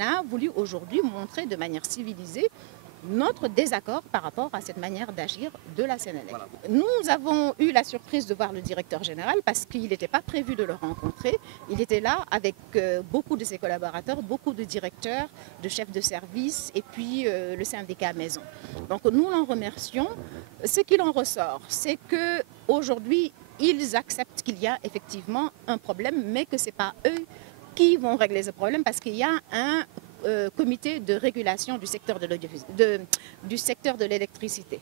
a voulu aujourd'hui montrer de manière civilisée notre désaccord par rapport à cette manière d'agir de la Sénélec. Nous avons eu la surprise de voir le directeur général parce qu'il n'était pas prévu de le rencontrer. Il était là avec beaucoup de ses collaborateurs, beaucoup de directeurs, de chefs de service et puis le syndicat Maison. Donc nous l'en remercions. Ce qu'il en ressort, c'est qu'aujourd'hui, ils acceptent qu'il y a effectivement un problème, mais que ce n'est pas eux qui vont régler ce problème parce qu'il y a un comité de régulation du secteur de l'électricité.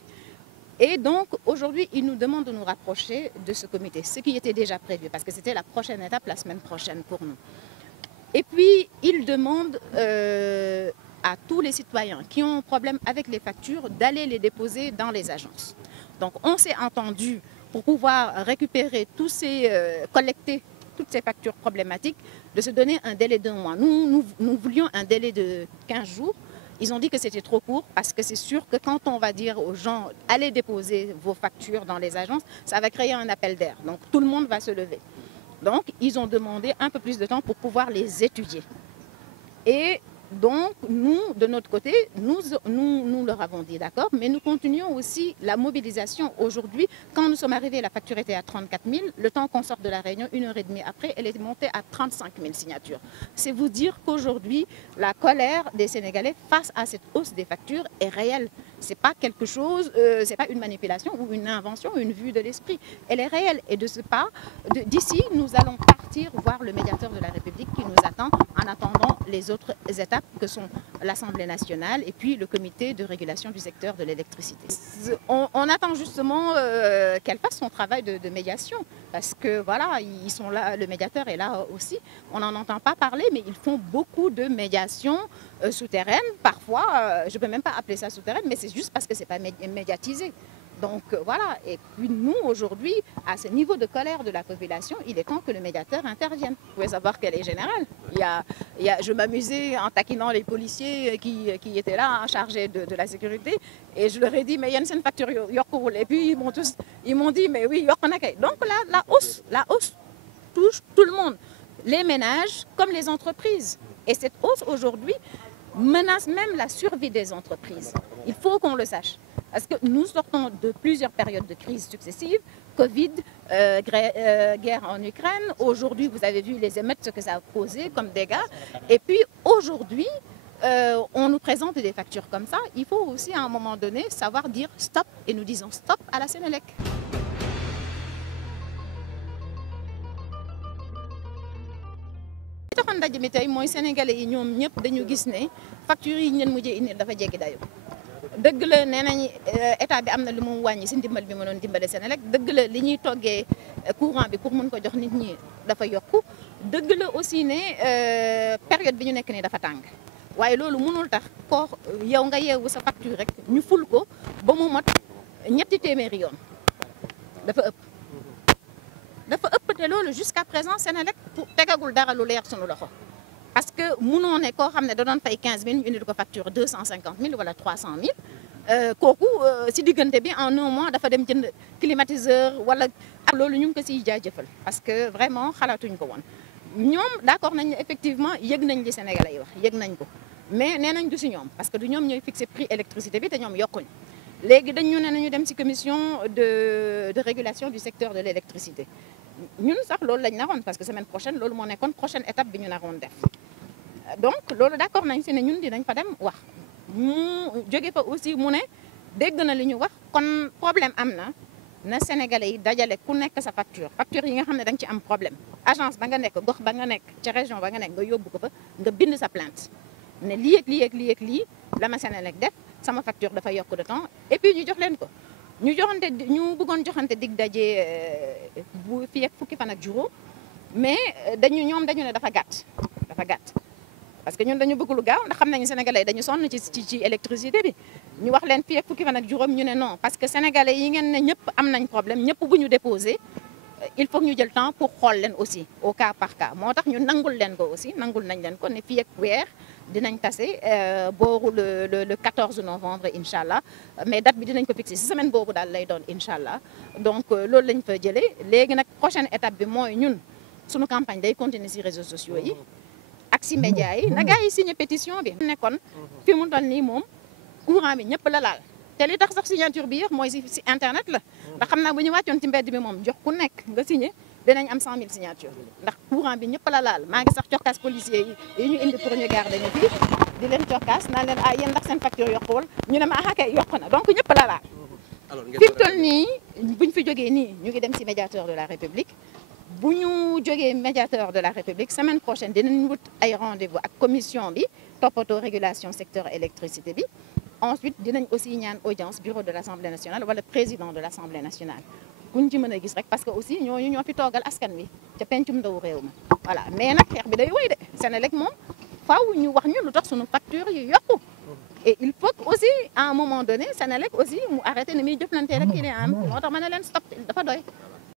Et donc, aujourd'hui, ils nous demandent de nous rapprocher de ce comité, ce qui était déjà prévu, parce que c'était la prochaine étape, la semaine prochaine pour nous. Et puis, ils demandent à tous les citoyens qui ont un problème avec les factures d'aller les déposer dans les agences. Donc, on s'est entendu pour pouvoir récupérer tous ces, collecter toutes ces factures problématiques, de se donner un délai d'1 mois. Nous voulions un délai de 15 jours. Ils ont dit que c'était trop court parce que c'est sûr que quand on va dire aux gens « allez déposer vos factures dans les agences », ça va créer un appel d'air. Donc tout le monde va se lever. Donc ils ont demandé un peu plus de temps pour pouvoir les étudier. Et donc nous, de notre côté, nous leur avons dit d'accord, mais nous continuons aussi la mobilisation. Aujourd'hui, quand nous sommes arrivés, la facture était à 34 000. Le temps qu'on sorte de la réunion, 1h30 après, elle est montée à 35 000 signatures. C'est vous dire qu'aujourd'hui, la colère des Sénégalais face à cette hausse des factures est réelle. Ce n'est pas quelque chose, c'est pas une manipulation ou une invention, une vue de l'esprit. Elle est réelle. Et de ce pas, d'ici, nous allons partir voir le médiateur de la République qui nous attend en attendant les autres étapes que sont l'Assemblée nationale et puis le comité de régulation du secteur de l'électricité. On attend justement qu'elle fasse son travail de médiation parce que voilà, ils sont là, le médiateur est là aussi. On n'en entend pas parler, mais ils font beaucoup de médiation souterraine. Parfois, je ne peux même pas appeler ça souterraine, mais c'est juste parce que ce n'est pas médiatisé. Donc voilà, et puis nous aujourd'hui, à ce niveau de colère de la population, il est temps que le médiateur intervienne. Vous pouvez savoir qu'elle est générale. Je m'amusais en taquinant les policiers qui étaient là, chargés de la sécurité, et je leur ai dit, mais il y a une facture Yorkoul. Et puis ils m'ont dit, mais oui, Yorkonakay. Donc la hausse touche tout le monde, les ménages comme les entreprises. Et cette hausse aujourd'hui menace même la survie des entreprises. Il faut qu'on le sache. Parce que nous sortons de plusieurs périodes de crise successives, Covid, guerre en Ukraine. Aujourd'hui, vous avez vu les émeutes, ce que ça a causé comme dégâts. Et puis aujourd'hui, on nous présente des factures comme ça. Il faut aussi à un moment donné savoir dire stop. Et nous disons stop à la Sénélec. li taxoon ndaje mi tey mooy sénégalais yi ñoom ñëpp dañu gis ne factures yi ñu leen mujjee indi dafa jéggi dayo dëgg la nee nañ état bi am na lu mu wàññi si ndimbal bi mu doon dimbale Sénélec dëgg la li ñuy toggee courant bi pour mun ko jox nit ñi dafa yokku dëgg la aussi ne période bi ñu nekk nii dafa tàng waaye loolu mënul tax ko yow nga yeewu sa facture rek ñu ful ko ba mu mot ñetti téeméeri yoon dafa ëpp te loolu jusqu'à présent Sénélec tegagul dara lu leer sunu loxo parce que mënoo ne koo xam ne da doon fay 15 000 ñu indi ko facture 250 000 wala 300 000 kooku si diggante bi en un mois dafa dem jënd climatiseur wala loolu ñu ngi ko siy jaajëfal parce que vraiment xalaatuñ ko woon ñoom d'accord nañ effectivement yëg nañ li Sénégalais yi wax yëg nañ ko mais nee nañ du si ñoom parce que du ñoom ñooy fixer prix électricité bi te ñoom yokkuñ léegi dañu ne nañu dem si commission de régulation du secteur de l'électricité ñun sax loolu lañ naroon parce que semaine prochaine loolu moo nekkoon prochaine étape bi ñu naroon def donc loolu d'accord nañ si ne ñun dinañ fa dem wax mu jóge fa aussi mu ne dégg na li ñu wax kon problème am na Sénégalais yi dajale ku nekk sa facture yi nga xam ne da nga ci am problème agence ba nga nekk gox ba nga nekk ci région ba nga nekk nga yóbbu ko fa nga bind sa plainte ne lii ak lii ak lii ak lii la ma Sénélec def sama facture dafa yokk de temps et puis ñu jox leen ko ñu bëggoon joxante dig daje bu fii ak fukki fan ak juróom mais ñoom dañu ne dafa gàtt parce que ñun dañu bëgg lu gaaw ndax xam nañu sénégalais dañu sonn ci électricité bi ñu wax leen fii ak fukki fan ak juróom ñu ne non parce que sénégalais yi ngeen ne ñëpp am nañ problème ñëpp bu ñu déposé il faut que ñu jël temps pour xool leen aussi au cas par cas moo tax ñu nangul leen ko aussi nangul nañ leen ko ne fii ak weer dinañ tase booru le 14 novembre incha allah mais date bi dinañ ko fixé si semaine boobu daal lay doon incha allah donc loolu lañ fa jëlee léegi nag prochaine étape bi mooy ñun suñu campagne day continuer si réseaux sociaux yi ak si média yi na gars yi signé pétition bi nekkoon fi mu toll nii moom courant bi ñëpp la laal te li tax sax signature bi yéex mooy si internet la ndax xam naa bu ñu wàccoon ci mbedd bi moom jox ku nekk nga signé dinañ am 100 000 signatures ndax courant bi ñëpp la laal maa ngi sax cokkaas policiers yi ñu indi pour ñu garder ñu fii di leen cokkaas naan leen ah yéen ndax seen facture yokkuwul ñu ne ma ah kay yokku na donc ñëpp la laal fi mu toll nii buñ fi jógee nii ñu ngi dem si médiateur de la République bu ñu jógee médiateur de la République semaine prochaine dinañ wut ay rendez-vous ak commission bi toppatoo régulation secteur électricité bi ensuite dinañ aussi ñaan audience bureau de l'Assemblée nationale wala président de l'Assemblée nationale kuñ ci mën a gis rek parce que aussi ñooñu ñoo fi toogal askan wi ca pencum ndaw réew ma voilà mais nag xeex bi day wéy de Senelec moom faaw ñu wax ñu lu tax suñu facture yi yokku et il faut aussi à un moment donné Senelec aussi mu arrêté ni muy jëflante rek client am moo tax ma ne leen stop dafa doy